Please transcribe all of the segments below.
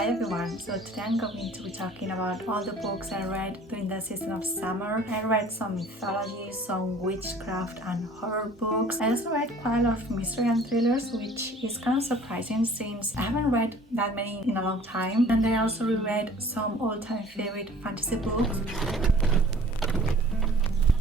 Hi everyone, so today I'm going to be talking about all the books I read during the season of summer. I read some mythology, some witchcraft and horror books. I also read quite a lot of mystery and thrillers, which is kind of surprising since I haven't read that many in a long time. And I also reread some all-time favorite fantasy books.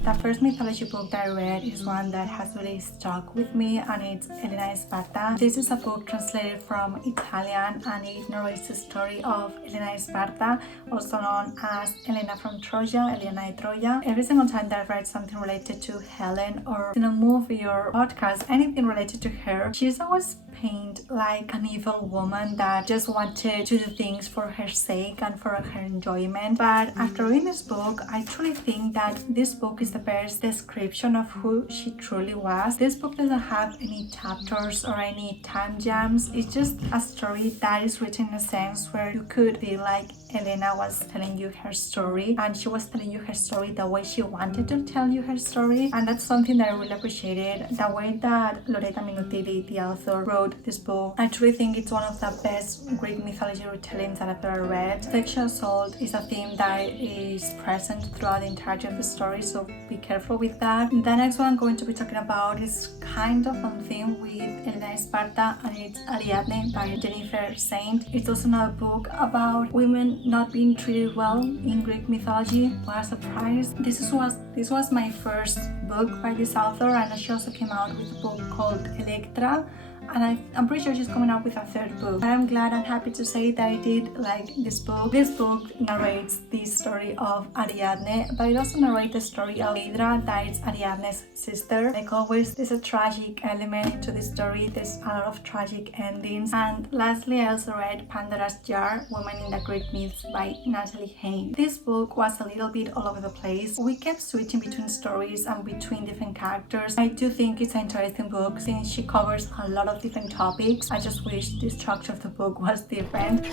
The first mythology book that I read is one that has really stuck with me, and it's Helena Esparta. This is a book translated from Italian and it narrates the story of Helena Esparta, also known as Helena from Troya, Helena de Troya. Every single time that I've read something related to Helen or in a movie or podcast, anything related to her, she's always painted like an evil woman that just wanted to do things for her sake and for her enjoyment. But after reading this book, I truly think that this book is the best description of who she truly was. This book doesn't have any chapters or any time jumps. It's just a story that is written in a sense where you could feel like Helena was telling you her story, and she was telling you her story the way she wanted to tell you her story, and that's something that I really appreciated. The way that Loreta Minutilli, the author, wrote this book, I truly think it's one of the best Greek mythology retellings that I've ever read. Sexual assault is a theme that is present throughout the entirety of the story, so be careful with that. The next one I'm going to be talking about is kind of on theme with Helena Esparta, and it's Ariadne by Jennifer Saint. It's also another book about women not being treated well in Greek mythology. What a surprise. This was my first book by this author, and she also came out with a book called Electra, and I'm pretty sure she's coming out with a third book. But I'm glad and happy to say that I did like this book. This book narrates the story of Ariadne, but it also narrates the story of Hydra, that is Ariadne's sister. Like always, there's a tragic element to this story. There's a lot of tragic endings. And lastly, I also read Pandora's Jar, Women in the Greek Myths by Natalie, Haynes. This book was a little bit all over the place. We kept switching between stories and between different characters. I do think it's an interesting book since she covers a lot of different topics. I just wish the structure of the book was different.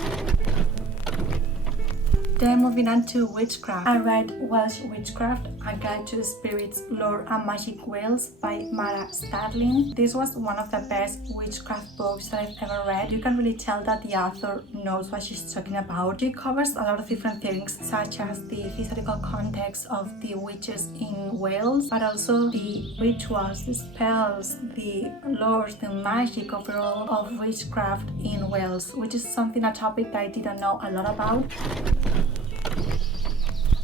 Then moving on to witchcraft. I read Welsh Witchcraft, A Guide to the Spirits, Lore and Magic Wales by Mhara, Starling. This was one of the best witchcraft books that I've ever read. You can really tell that the author knows what she's talking about. She covers a lot of different things, such as the historical context of the witches in Wales, but also the rituals, the spells, the lore, the magic overall of witchcraft in Wales, which is a topic that I didn't know a lot about.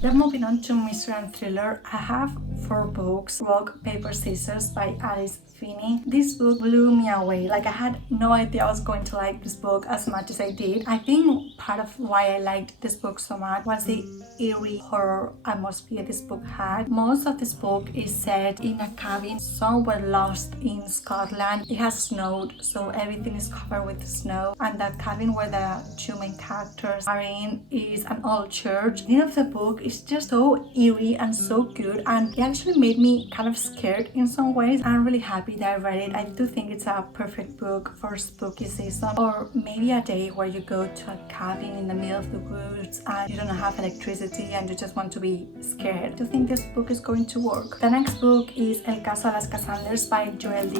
Then moving on to mystery and thriller, I have 4 books. Rock, Paper, Scissors by Alice Feeney. This book blew me away. Like, I had no idea I was going to like this book as much as I did. I think part of why I liked this book so much was the eerie horror atmosphere this book had. Most of this book is set in a cabin somewhere lost in Scotland. It has snowed, so everything is covered with snow, and the cabin where the 2 main characters are in is an old church. The end of the book is just so eerie and so good, and it actually made me kind of scared in some ways. I'm really happy that I read it. I do think it's a perfect book for spooky season, or maybe a day where you go to a cabin in the middle of the woods and you don't have electricity and you just want to be scared. I do think this book is going to work. The next book is El Caso de las Cassandras by Joël.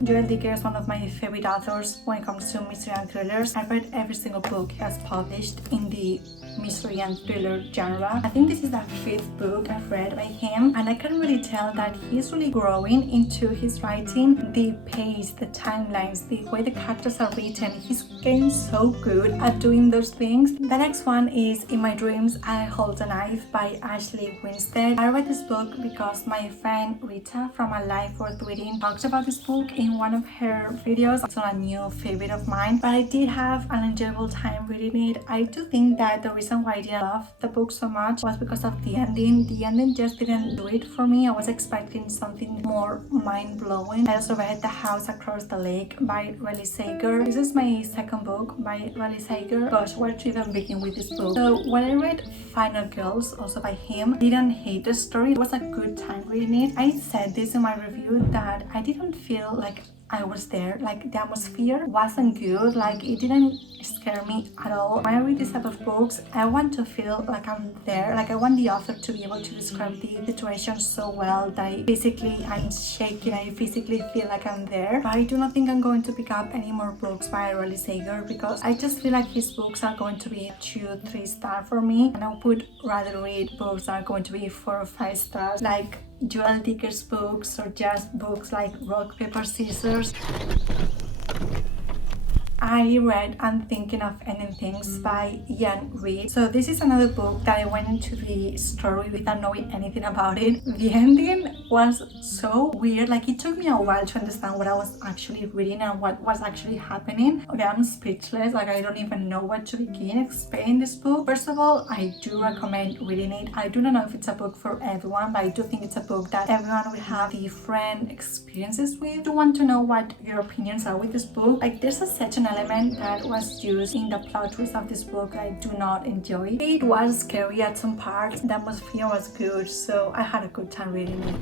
Joël is one of my favorite authors when it comes to mystery and thrillers. I've read every single book he has published in the mystery and thriller genre. I think this is the 5th book I've read by him, and I can really tell that he's really growing into his writing. The pace, the timelines, the way the characters are written, he's getting so good at doing those things. The next one is In My Dreams I Hold a Knife by Ashley Winstead. I read this book because my friend Rita from A Life Worth Reading talked about this book in one of her videos. It's not a new favorite of mine, but I did have an enjoyable time reading it. I do think that the reason why I didn't love the book so much was because of the ending. The ending just didn't do it for me. I was expecting something more mind-blowing. I also read The House Across the Lake by Riley Sager. This is my second book by Riley Sager. Gosh, where to even begin with this book? So when I read Final Girls, also by him, I didn't hate the story. It was a good time reading it. I said this in my review that I didn't feel like I was there. Like, the atmosphere wasn't good, like it didn't scare me at all. When I read this type of books, I want to feel like I'm there, like I want the author to be able to describe the situation so well that I'm shaking, I physically feel like I'm there. But I do not think I'm going to pick up any more books by Raleigh Sager because I just feel like his books are going to be 2-3 star for me, and I would rather read books that are going to be 4 or 5 stars, like Joel Dicker's books or just books like Rock, Paper, Scissors. I read I'm Thinking of Ending Things by Ian Reid. So this is another book that I went into the story without knowing anything about it. The ending was so weird, like it took me a while to understand what I was actually reading and what was actually happening. Okay, I'm speechless, like I don't even know what to begin explaining this book. First of all, I do recommend reading it. I do not know if it's a book for everyone, but I do think it's a book that everyone will have different experiences with. I do want to know what your opinions are with this book. Like, there's a certain element that was used in the plot twist of this book I do not enjoy. It was scary at some parts, the atmosphere was good, so I had a good time reading it.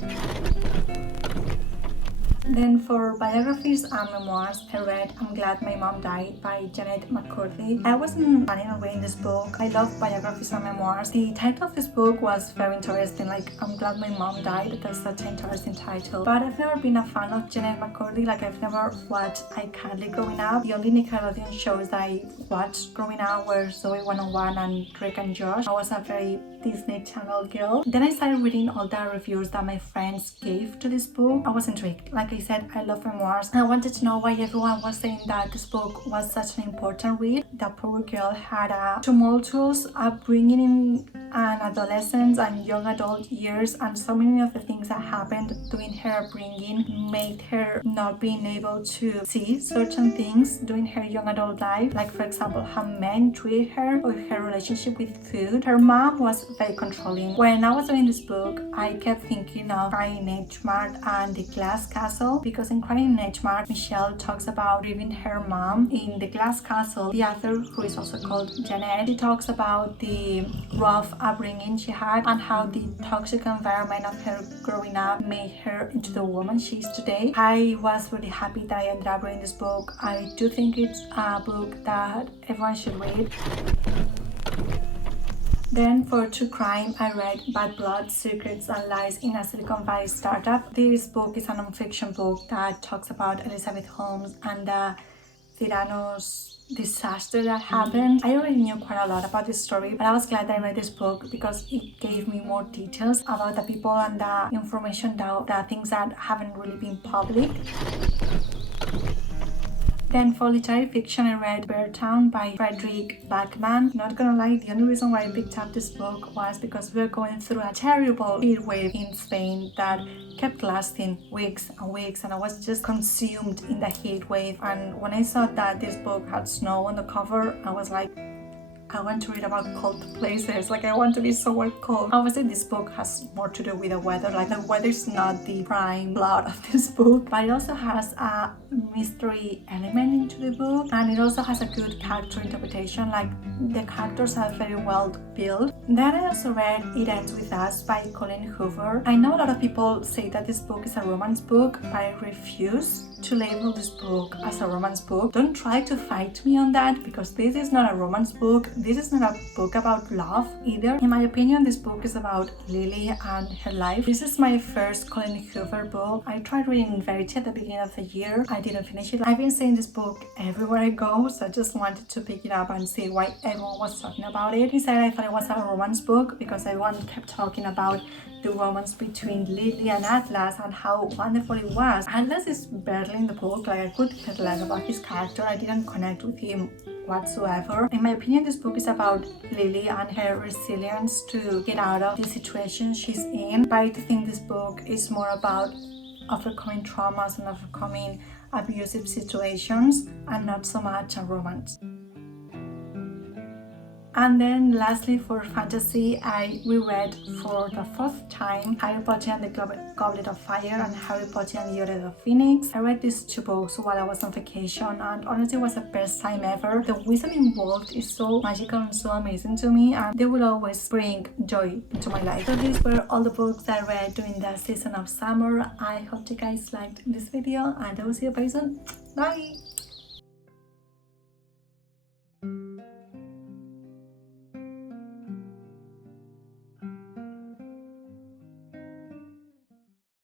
Then for biographies and memoirs, I read I'm Glad My Mom Died by Jennette McCurdy. I wasn't planning on reading this book. I love biographies and memoirs. The title of this book was very interesting, like I'm Glad My Mom Died. That's such an interesting title. But I've never been a fan of Jennette McCurdy. Like, I've never watched iCarly growing up. The only Nickelodeon shows that I watched growing up were Zoe 101 and Drake and Josh. I was a very Disney Channel girl. Then I started reading all the reviews that my friends gave to this book. I was intrigued. Like I said, I love memoirs, and I wanted to know why everyone was saying that this book was such an important read. The poor girl had a tumultuous upbringing and adolescence and young adult years, and so many of the things that happened during her upbringing made her not being able to see certain things during her young adult life, like for example how men treated her or her relationship with food. Her mom was very controlling. When I was reading this book, I kept thinking of Crying in H Mart and The Glass Castle, because in Crying in H Mart, Michelle talks about grieving her mom. In The Glass Castle, the author, who is also called Jennette, she talks about the rough upbringing she had and how the toxic environment of her growing up made her into the woman she is today. I was really happy that I ended up reading this book. I do think it's a book that everyone should read. Then for true crime, I read Bad Blood, Secrets and Lies in a Silicon Valley Startup. This book is a non-fiction book that talks about Elizabeth Holmes and the Theranos disaster that happened. I already knew quite a lot about this story, but I was glad that I read this book because it gave me more details about the people and the information, the things that haven't really been public. Then for literary fiction, I read Beartown by Fredrik, Backman. Not gonna lie, the only reason why I picked up this book was because we were going through a terrible heat wave in Spain that kept lasting weeks and weeks, and I was just consumed in the heat wave. And when I saw that this book had snow on the cover, I was like, I want to read about cold places, like I want to be somewhere cold. Obviously this book has more to do with the weather, like the weather is not the prime plot of this book, but it also has a mystery element into the book, and it also has a good character interpretation, like the characters are very well built. Then I also read It Ends With Us by Colleen Hoover. I know a lot of people say that this book is a romance book, but I refuse to label this book as a romance book. Don't try to fight me on that, because this is not a romance book. This is not a book about love either. In my opinion, this book is about Lily and her life. This is my first Colleen Hoover book. I tried reading Verity at the beginning of the year. I didn't finish it. I've been saying this book everywhere I go, so I just wanted to pick it up and see why everyone was talking about it. Instead, I thought it was a romance book because everyone kept talking about the romance between Lily and Atlas and how wonderful it was. Atlas is barely in the book, like I could care less about his character. I didn't connect with him whatsoever. In my opinion, this book is about Lily and her resilience to get out of the situation she's in. But I think this book is more about overcoming traumas and overcoming abusive situations, and not so much a romance. And then lastly, for fantasy, I reread for the first time Harry Potter and the Goblet of Fire and Harry Potter and the Order of Phoenix. I read these two books while I was on vacation, and honestly it was the best time ever. The wisdom involved is so magical and so amazing to me, and they will always bring joy into my life. So these were all the books I read during the season of summer. I hope you guys liked this video, and I will see you very soon. Bye!